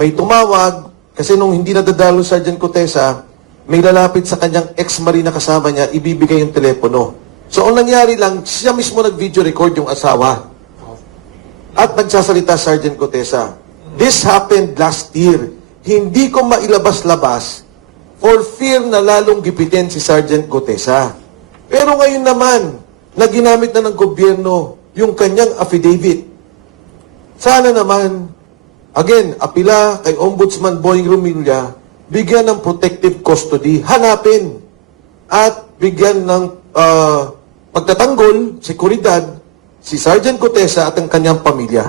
may tumawag, kasi nung hindi nadadalo Sergeant Cotesa, may lalapit sa kanyang ex-marine na kasama niya, ibibigay yung telepono. So, ang nangyari lang, siya mismo nag-video record yung asawa. At nagsasalita Sergeant Cotesa. This happened last year. Hindi ko mailabas-labas for fear na lalong gipitin si Sergeant Cotesa. Pero ngayon naman, na ginamit na ng gobyerno yung kanyang affidavit. Sana naman, again, apila kay Ombudsman Boying Rumilla, bigyan ng protective custody, hanapin, at bigyan ng pagtatanggol, seguridad, si Sergeant Cotesa at ang kanyang pamilya.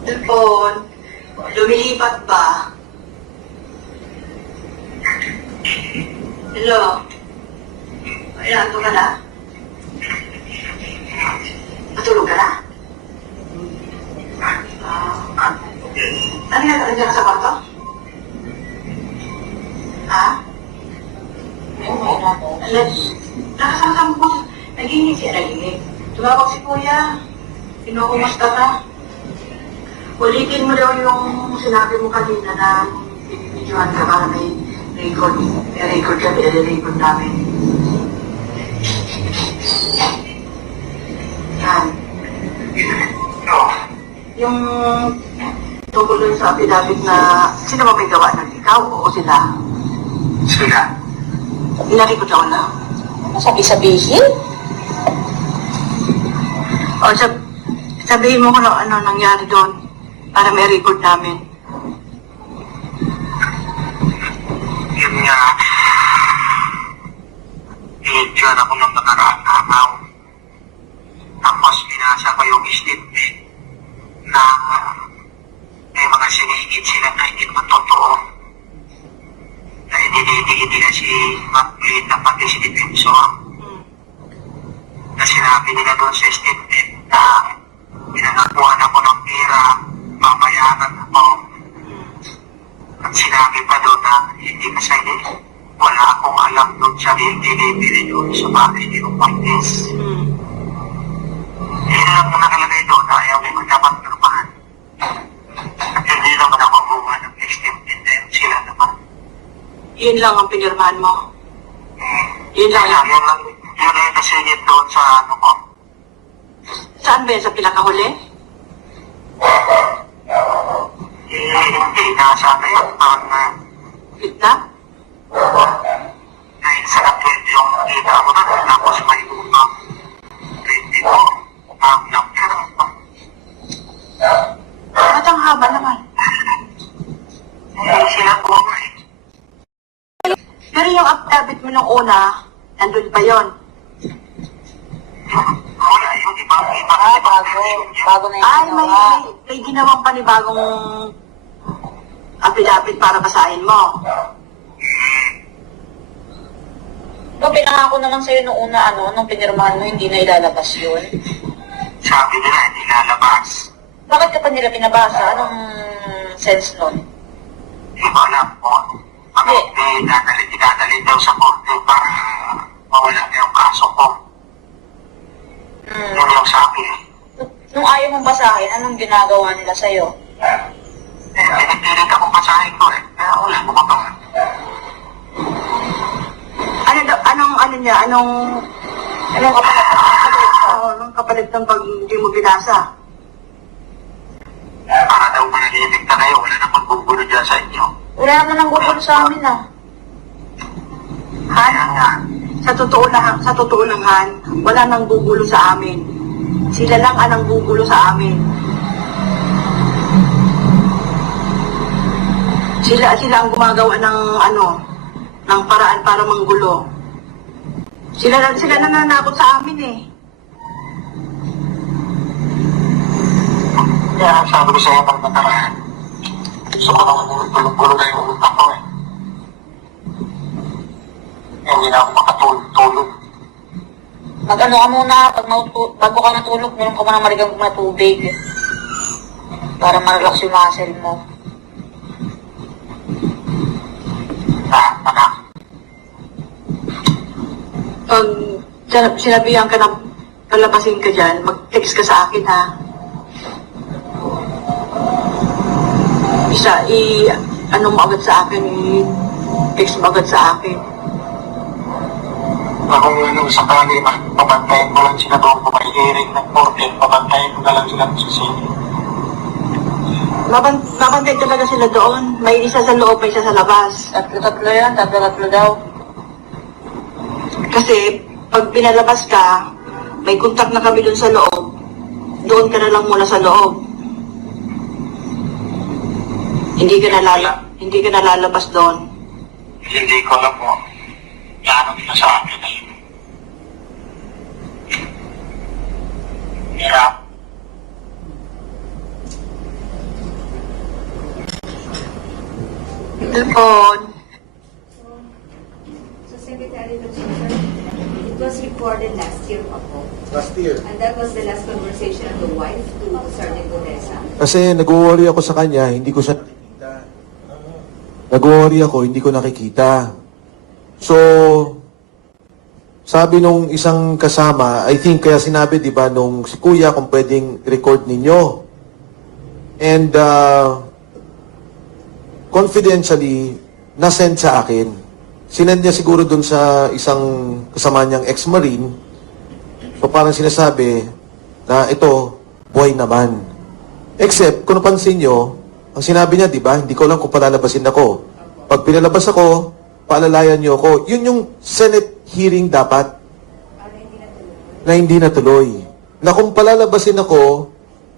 Telepon, lumilipat ba? Hello? Ay, nato ka na? Matulog ka na? Ano yan? Ano yan sa kwarto? Ha? Nakasama ko. Nagingig siya, nagingig. Tumawag si Kuya. Pinukumusta ka? Ulitin mo daw yung sinabi mo kanina na binibidyohan ka para may record. May record ka, pinag-record namin. Yan. Yung tungkol dun sa affidavit na sino ba may gawa nun? Ikaw o sila? Sila. Inarecord daw na. Ano sabi-sabihin? O, sabihin mo kung ano nangyari doon. Para may record namin. Yun nga, pinidyan ako ng nakaraang araw. Tapos binasa ko yung statement na may mga sinigit sila na hindi naman totoo. Na hindi na si McLean na pati si Defensor. Na sinabi nila doon sa statement na pinanakuhan ako ng pera, mamayanan ako. At sinabi pa doon na hindi kasi wala akong alam doon sa delivery doon sa bahay ni Marquez. Hindi lang mo nakalagay doon na ayaw may dapat normahan. At hindi naman ako gumawa ng statement na sila naman. Yun lang ang pinirmahan mo. Yun lang lang. Yun lang yung nasingit doon sa ano ko. Saan ba yan? Sa pinakahuli? Hindi na sana yun. Parang Gitna? dahil sa na-12 yung kita ko na. Tapos may utang 20 ko. Ang number. Ba't ang haba naman? Sila po nga eh. Pero yung affidavit mo nung una, nandun pa yon. Wala yung ibang Bago na yung Ay, ginawa. may ginawang panibagong affidavit para basahin mo. Pinangako naman sa'yo nung una, nung pinirmahan mo, hindi na ilalabas yun. Sabi nila hindi lalabas. Bakit ka pa nila pinabasa? Anong sense nun? Hindi ko alam po. Ano, idadalhin daw sa korte para mawala na yung kaso ko. Yun yung sabi. Nung ayaw mong basahin, anong ginagawa nila sa'yo? Pinipilit akong basahin ko eh. Kaya wala ko ba? Anong kapalit? Anong kapalit ng pag hindi mo binasa? Para daw manahimik na kayo, wala na magbubulo dyan sa inyo. Wala naman ang gugulo sa amin, Kaya nga, Sa totoo lang, Han, wala nang gugulo sa amin. Sila lang ang gugulo sa amin. Sila ang gumagawa ng ng paraan para manggulo. Sila nananakot sa amin eh. kaya sabi ko sa'yo pag nakaraan, So, gulo na yung utak ko eh. Hindi na ako makatulog. Mag-ano ka muna, bago ka matulog, meron ka muna marigang na tubig. Para ma-relax yung muscle mo. Anak. Pag sinabihan ka na palabasin ka dyan, mag-text ka sa akin ha. Ano mo agad sa akin, i-text mo agad sa akin. Kung ano sa kanila, pabantayin ko lang sila doon kung may hearing ng korte, pabantayin ko na lang sila sa sini. Mabantay talaga sila doon. May isa sa loob, may isa sa labas. Tatlo yan, tatlo daw. Kasi pag pinalabas ka, may contact na kami doon sa loob. Doon ka na lang muna sa loob. Hindi ka na lalabas doon. Hindi ko alam mo. Yaano nila sa akin na yun. Hirap. Doon. So, Secretary Pacheco, it was recorded last year pa po. Last year. And that was the last conversation of the wife to Sergeant Odessa. Kasi nag-worry ako sa kanya, hindi ko siya nakikita. Nag-worry ako, hindi ko nakikita. So, sabi nung isang kasama, I think kaya sinabi, di ba, nung si Kuya, kung pwedeng record ninyo. And, confidentially, nasend sa akin. Sinend niya siguro dun sa isang kasama niyang ex-marine. So, parang sinasabi na ito, buhay naman. Except, kung napansin nyo, ang sinabi niya, di ba, hindi ko lang kung palalabasin ako. Pag pinalabas ako, paalalayan niyo ako. Yun yung Senate hearing dapat na hindi natuloy. Na kung palalabasin ako,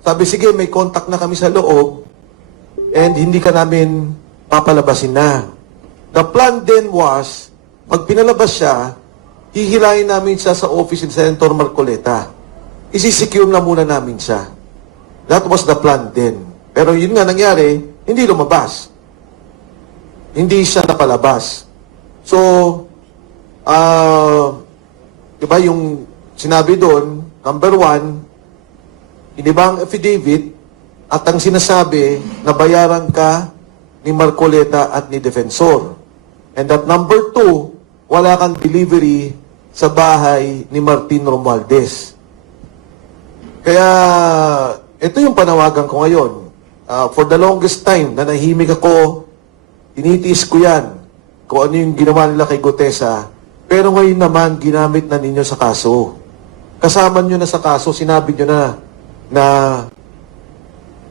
sabi, sige, may contact na kami sa loob and hindi ka namin papalabasin na. The plan then was, pag pinalabas siya, hihilahin namin siya sa office ni Senator Marcoleta. Isisecure na muna namin siya. That was the plan then. Pero yun nga nangyari, hindi lumabas. Hindi siya napalabas. So, diba yung sinabi doon, number 1, iniba ang affidavit at ang sinasabi na bayaran ka ni Marcoleta at ni Defensor. And that number 2, wala kang delivery sa bahay ni Martin Romualdez. Kaya, ito yung panawagan ko ngayon. For the longest time, na nahimik ako, tinitiis ko yan, kung ano yung ginawa nila kay Gutesa, pero ngayon naman, ginamit na ninyo sa kaso. Kasama nyo na sa kaso, sinabi nyo na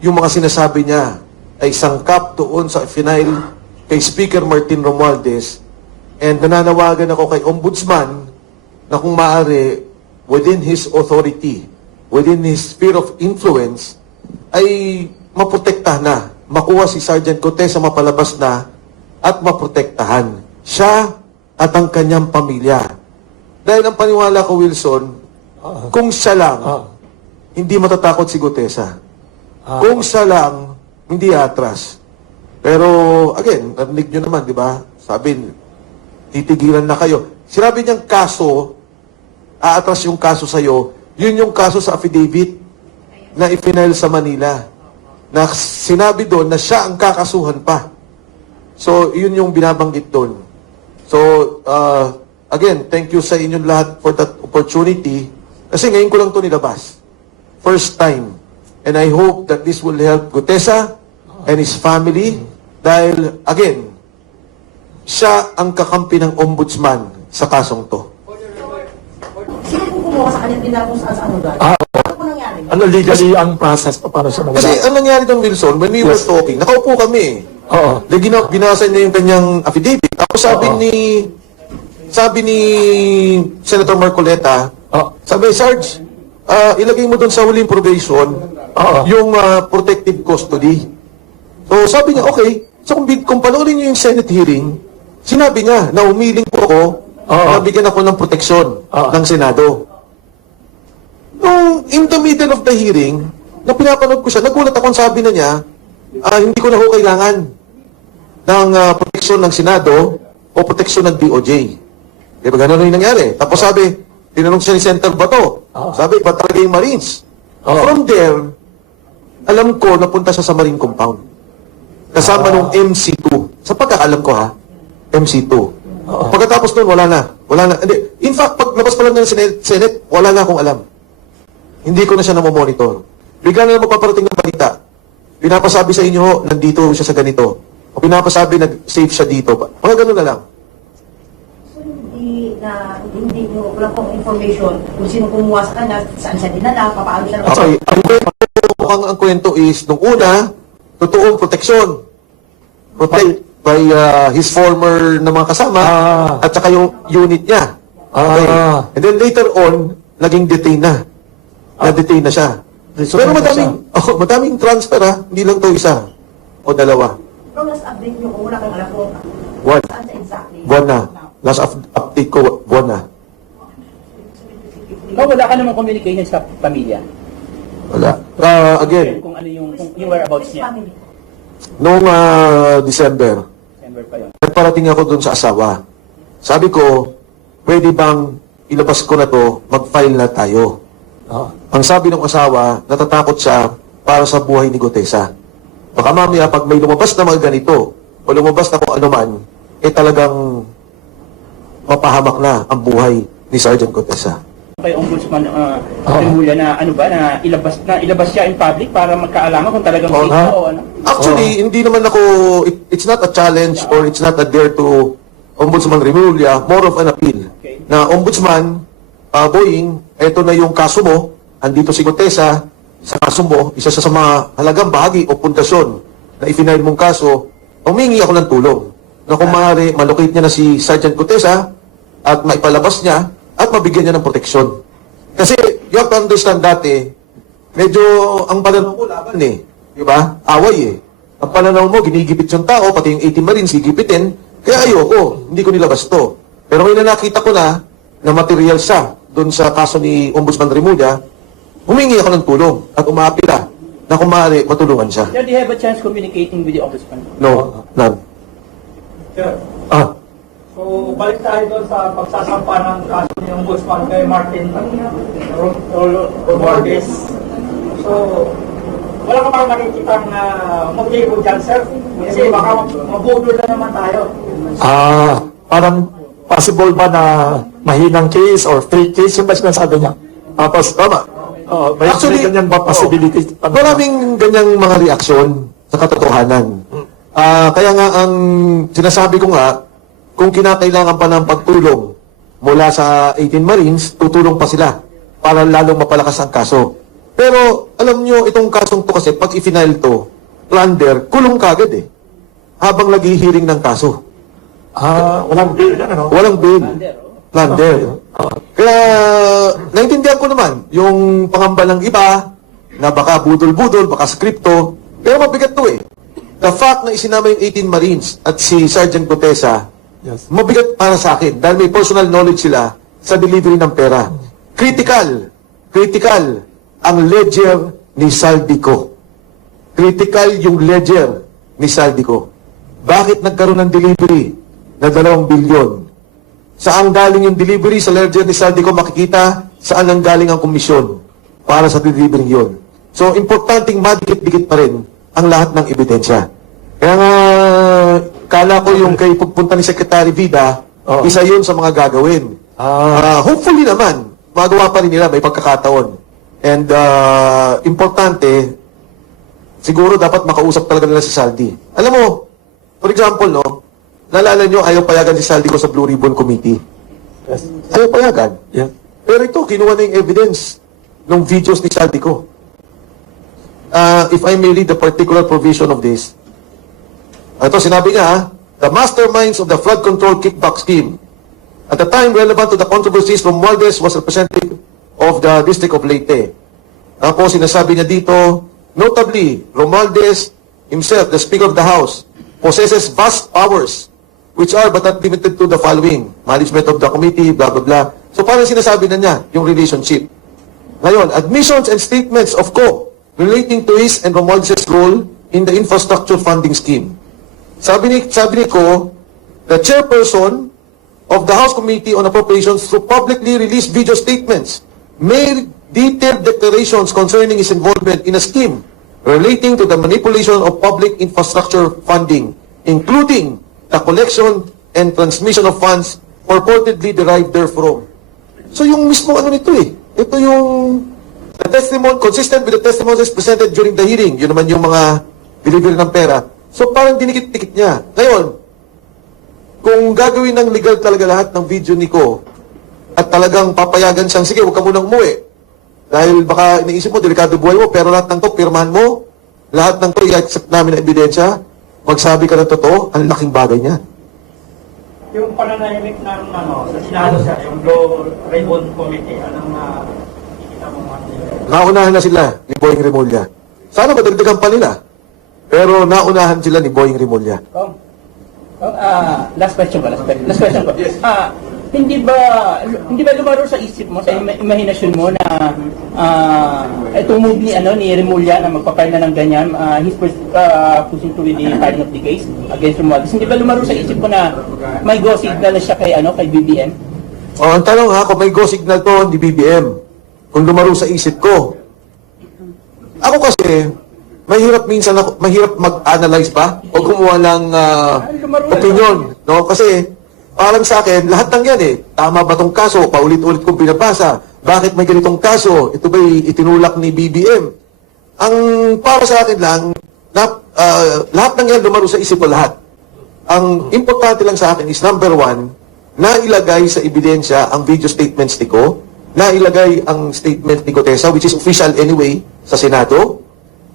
yung mga sinasabi niya ay sangkap doon sa final kay Speaker Martin Romualdez, and nananawagan ako kay Ombudsman na kung maaari, within his authority, within his sphere of influence, ay maprotektahan na, makuha si Sergeant Gutesa, mapalabas na, at maprotektahan siya at ang kanyang pamilya. Dahil ang paniwala ko, Wilson, kung siya lang, hindi matatakot si Gutesa. Kung siya lang, hindi atras. Pero, again, narinig nyo naman, di ba? Sabi, titigilan na kayo. Sinabi niyang kaso, aatras yung kaso sa'yo, yun yung kaso sa affidavit na ipinail sa Manila. Na sinabi doon na siya ang kakasuhan pa. So, yun yung binabanggit doon. So, again, thank you sa inyong lahat for that opportunity. Kasi ngayon ko lang ito nilabas. First time. And I hope that this will help Gutesa and his family. Dahil, again, siya ang kakampi ng ombudsman sa kasong to. Sino po kumuha sa kanya dinala kung saan lugar? Ano po nangyari? Ano legally ang process pa paano siya Kasi nawala? ang nangyari doon, Wilson, when we were talking, nakaupo kami. Oo. Binasa niya yung kanyang affidavit. Ako sabi ni Senator Marcoleta, sabi, Sarge, ilagay mo doon sa huling probation yung protective custody. So sabi niya, okay. So kung panoorin niyo yung Senate hearing, sinabi niya na umiling po ako, nabigyan ako ng proteksyon ng Senado. Nung in the middle of the hearing, na pinapanood ko siya, nagulat ako, sabi na niya, hindi ko na ho kailangan ng proteksyon ng Senado o proteksyon ng DOJ. Di ba ganun yung nangyari? Tapos sabi, tinanong siya ni Senator Bato, sabi, ba't talaga yung Marines? From there, alam ko napunta siya sa Marine Compound. Kasama nung MC2. Sa pagkaalam ko ha, MC2. Pagkatapos nun, wala na. Hindi. In fact, pag labas pa lang ng Senate, wala na akong alam. Hindi ko na siya namomonitor. Bigla na lang magpaparating ng balita. Pinapasabi sa inyo, nandito siya sa ganito. O pinapasabi, nag-save siya dito. Mga ganun na lang. So, hindi nyo, wala pong information kung sino kumuha sa kanya, saan siya dinala, paano siya Okay. Ang kwento is, nung una, totoong proteksyon. Protect by his former na mga kasama at saka yung unit niya. Okay. And then later on, naging detain na. Na-detain na siya. Pero madaming transfer ha. Hindi lang to isa o dalawa. Pero last update nyo kung wala kang alam kung Buwan. saan siya exactly. Buwan na. Last update ko, buwan na. Ikaw wala ka namang communication sa pamilya? Wala. Again, Kung ano yung whereabouts niya? Family. noong December, December pa yun. nagparating ako dun sa asawa. Sabi ko, pwede bang ilabas ko na to, mag-file na tayo. Ang sabi ng asawa, natatakot siya para sa buhay ni Gutesa. Baka mamaya, pag may lumabas na mga ganito, o lumabas na kung ano man, talagang mapahamak na ang buhay ni Sergeant Gutesa. Kay Ombudsman Remulla na ano ba na ilabas siya in public para magkaalaman kung talagang fake siya o ano. Actually, hindi naman ako, it's not a challenge or it's not a dare to Ombudsman Remulla, more of an appeal. Okay. Na Ombudsman, Boying, eto na yung kaso mo, andito si Gutesa, sa kaso mo, isa sa mga halagang bahagi o pundasyon na ifinail mong kaso, humingi ako ng tulong. Na kung maaari, malocate niya na si Sergeant Gutesa at maipalabas niya at mabigyan niya ng proteksyon. Kasi, you have to understand dati, medyo ang pananaw mo laban eh. Di ba? Away eh. Ang pananaw mo, ginigipit yung tao, pati yung 18 Marines, gigipitin. Kaya ayoko, hindi ko nilabas to. Pero ngayon na nakita ko na material siya doon sa kaso ni Ombudsman Remulla, humingi ako ng tulong at umaapila na kung maaari, matulungan siya. Sir, do you have a chance communicating with the Ombudsman? No, none. Sir, so balik tayo doon sa pagsasampa ng kaso ni Ombudsman kay Martin Romualdez. So, wala ka parang nakikitang motibo dyan, sir? Kasi baka mabudol na naman tayo. Parang possible ba na mahinang case or fake case yung ba sinasabi niya? Tapos, Tama. may ganyan ba possibility? Maraming ganyang mga reaksyon sa katotohanan. Kaya nga ang sinasabi ko nga, kung kinakailangan pa ng pagtulong mula sa 18 Marines, tutulong pa sila para lalong mapalakas ang kaso. Pero alam nyo, itong kasong to kasi, pag i-final to, plunder, kulong kagad eh. Habang naghihiring ng kaso. Walang bill yan, ano? Walang bail. Plunder. Kaya, naintindihan ko naman, yung pangamba ng iba, na baka budol-budol, baka skripto, pero mabigat to eh. The fact na isinama yung 18 Marines at si Sergeant Gutesa, mabigat para sa akin dahil may personal knowledge sila sa delivery ng pera. Critical ang ledger ni Saldico. Critical yung ledger ni Saldico. Bakit nagkaroon ng delivery na 2 bilyon? Saan galing yung delivery sa ledger ni Saldico? Makikita saan ang galing ang komisyon para sa delivery yun. So, importanteng madikit-dikit pa rin ang lahat ng ebidensya. Kaya nga, kala ko yung kay pagpunta ni Secretary Vida, isa yun sa mga gagawin. Hopefully naman, magawa pa rin nila, may pagkakataon. And importante, siguro dapat makausap talaga nila si Saldi. Alam mo, for example, no, naalala nyo, ayaw payagan si Saldi ko sa Blue Ribbon Committee. Yes. Ayaw payagan. Yeah. Pero ito, kinuha na yung evidence ng videos ni Saldi ko. If I may read the particular provision of this, ito sinabi niya, the masterminds of the flood control kickback scheme, at the time relevant to the controversies, Romualdez was representative of the District of Leyte. Tapos sinasabi niya dito, notably, Romualdez himself, the Speaker of the House, possesses vast powers, which are but not limited to the following: management of the committee, blah, blah, blah. So parang sinasabi na niya yung relationship. Ngayon, admissions and statements of Co relating to his and Romualdez's role in the infrastructure funding scheme. Sabi ni Ko, the chairperson of the House Committee on Appropriations through publicly released video statements made detailed declarations concerning his involvement in a scheme relating to the manipulation of public infrastructure funding, including the collection and transmission of funds purportedly derived therefrom. So yung mismo ano nito eh. Ito yung the testimony, consistent with the testimonies presented during the hearing. Yun naman yung mga delivery ng pera. So parang dinikit-tikit niya. Ngayon, kung gagawin ng legal talaga lahat ng video ni Ko at talagang papayagan siyang, sige, huwag ka munang umuwi. Dahil baka iniisip mo, delikado buhay mo, pero lahat ng to, pirmahan mo, lahat ng to, i-accept namin na ebidensya, magsabi ka ng totoo, ang laking bagay niya. Yung pananahimik ng sa Senado, sir, yung Blue Ribbon Committee, anong ikita mo mga Naunahan na sila ni Boying Remulla. Sana madagdagan pa nila. Pero naunahan sila ni Boying Remulla. Last question ko. Hindi ba lumaro sa isip mo, sa imahinasyon mo na itong move ni Remulla na magpapile na ng ganyan, he's pushing through the filing of the case against Romualdez. Hindi ba lumaro sa isip mo na may go signal na siya kay BBM? O, ang tanong ha, kung may go signal to ni BBM, kung lumaro sa isip ko. Ako kasi, mahirap mag-analyze pa o gumawa ng opinion. No? Kasi, parang sa akin, lahat ng yan eh. Tama ba tong kaso? Paulit-ulit kong pinabasa. Bakit may ganitong kaso? Ito ba'y itinulak ni BBM? Ang para sa akin lang, lahat ng yan lumaro sa isip ko lahat. Ang importante lang sa akin is number one, nailagay sa ebidensya ang video statements ni Ko, nailagay ang statement ni Gutesa, which is official anyway sa Senado,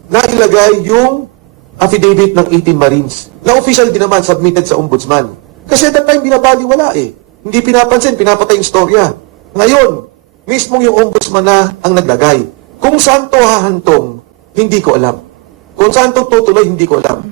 nailagay yung affidavit ng 18 Marines, na official din naman submitted sa Ombudsman. Kasi at that time, binabaliwala eh. Hindi pinapansin, pinapatay yung storya. Ngayon, mismong yung Ombudsman na ang naglagay. Kung saan to hahantong, hindi ko alam. Kung saan to tutuloy, hindi ko alam.